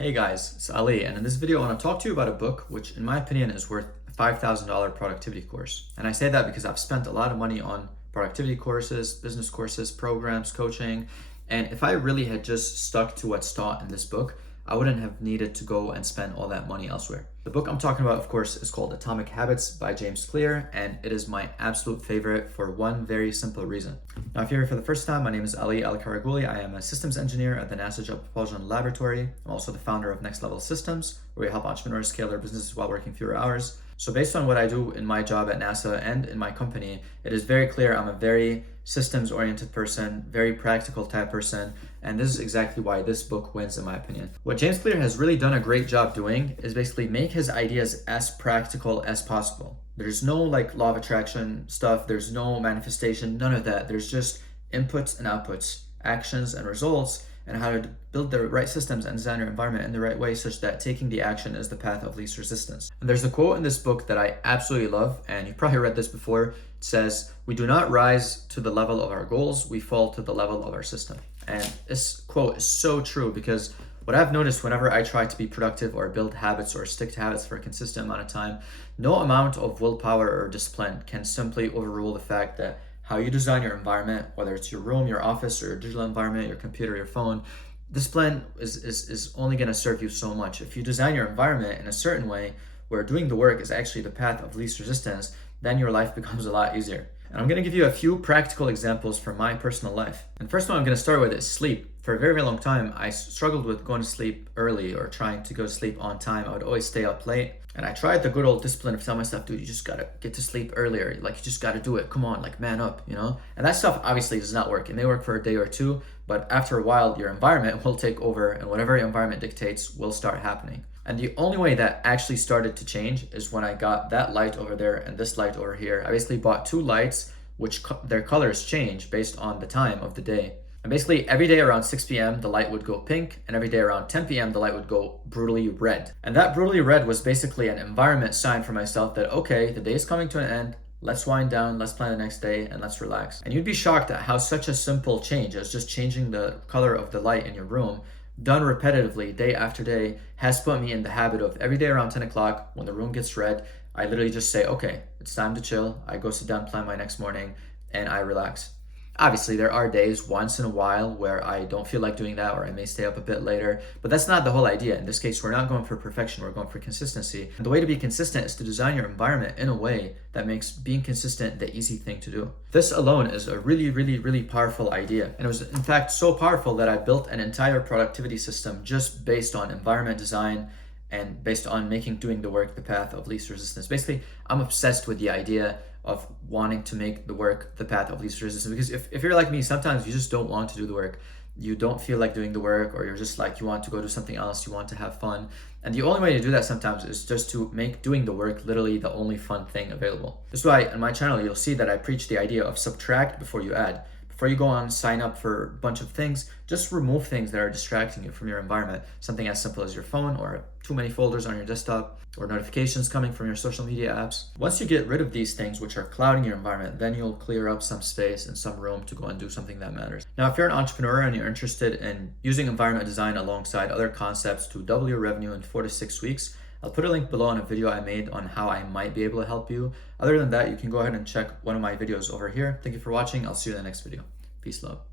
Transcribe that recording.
Hey guys, it's Ali, and in this video I want to talk to you about a book which in my opinion is worth a $5,000 productivity course. And I say that because I've spent a lot of money on productivity courses, business courses, programs, coaching, and if I really had just stuck to what's taught in this book, I wouldn't have needed to go and spend all that money elsewhere. The book I'm talking about, of course, is called Atomic Habits by James Clear, and it is my absolute favorite for one very simple reason. Now, if you're here for the first time, my name is Ali Al-Karaguli. I am a systems engineer at the NASA Jet Propulsion Laboratory. I'm also the founder of Next Level Systems, where we help entrepreneurs scale their businesses while working fewer hours. So based on what I do in my job at NASA and in my company, it is very clear I'm a very systems-oriented person, very practical type person, and this is exactly why this book wins in my opinion. What James Clear has really done a great job doing is basically make his ideas as practical as possible. There's no like law of attraction stuff, there's no manifestation, none of that. There's just inputs and outputs, actions and results, and how to build the right systems and design your environment in the right way such that taking the action is the path of least resistance. And there's a quote in this book that I absolutely love, and you've probably read this before. It says, "We do not rise to the level of our goals, we fall to the level of our system." And this quote is so true because what I've noticed whenever I try to be productive or build habits or stick to habits for a consistent amount of time, no amount of willpower or discipline can simply overrule the fact that how you design your environment, whether it's your room, your office, or your digital environment, your computer, your phone, discipline is only going to serve you so much. If you design your environment in a certain way where doing the work is actually the path of least resistance, then your life becomes a lot easier. And I'm going to give you a few practical examples from my personal life. And the first one I'm going to start with is sleep. For a very, very long time, I struggled with going to sleep early or trying to go to sleep on time. I would always stay up late. And I tried the good old discipline of telling myself, dude, you just gotta get to sleep earlier. Like, you just gotta do it. Come on, like, man up, you know? And that stuff obviously does not work. It may work for a day or two, but after a while, your environment will take over, and whatever your environment dictates will start happening. And the only way that actually started to change is when I got that light over there and this light over here. I basically bought two lights, which their colors change based on the time of the day. And basically every day around 6 p.m. the light would go pink, and every day around 10 p.m. the light would go brutally red. And that brutally red was basically an environment sign for myself that, okay, the day is coming to an end, let's wind down, let's plan the next day, and let's relax. And you'd be shocked at how such a simple change as just changing the color of the light in your room, done repetitively day after day, has put me in the habit of every day around 10 o'clock when the room gets red, I literally just say, okay, it's time to chill. I go sit down, plan my next morning, and I relax. Obviously, there are days once in a while where I don't feel like doing that, or I may stay up a bit later, but that's not the whole idea. In this case, we're not going for perfection, we're going for consistency. And the way to be consistent is to design your environment in a way that makes being consistent the easy thing to do. This alone is a really, really, really powerful idea. And it was in fact so powerful that I built an entire productivity system just based on environment design and based on making doing the work the path of least resistance. Basically, I'm obsessed with the idea of wanting to make the work the path of least resistance, because if you're like me, sometimes you just don't want to do the work. You don't feel like doing the work, or you're just like, you want to go do something else, you want to have fun. And the only way to do that sometimes is just to make doing the work literally the only fun thing available. This is why on my channel, you'll see that I preach the idea of subtract before you add. Before you go on, sign up for a bunch of things, just remove things that are distracting you from your environment. Something as simple as your phone, or too many folders on your desktop, or notifications coming from your social media apps. Once you get rid of these things which are clouding your environment, then you'll clear up some space and some room to go and do something that matters. Now, if you're an entrepreneur and you're interested in using environment design alongside other concepts to double your revenue in 4 to 6 weeks, I'll put a link below on a video I made on how I might be able to help you. Other than that, you can go ahead and check one of my videos over here. Thank you for watching. I'll see you in the next video. Peace, love.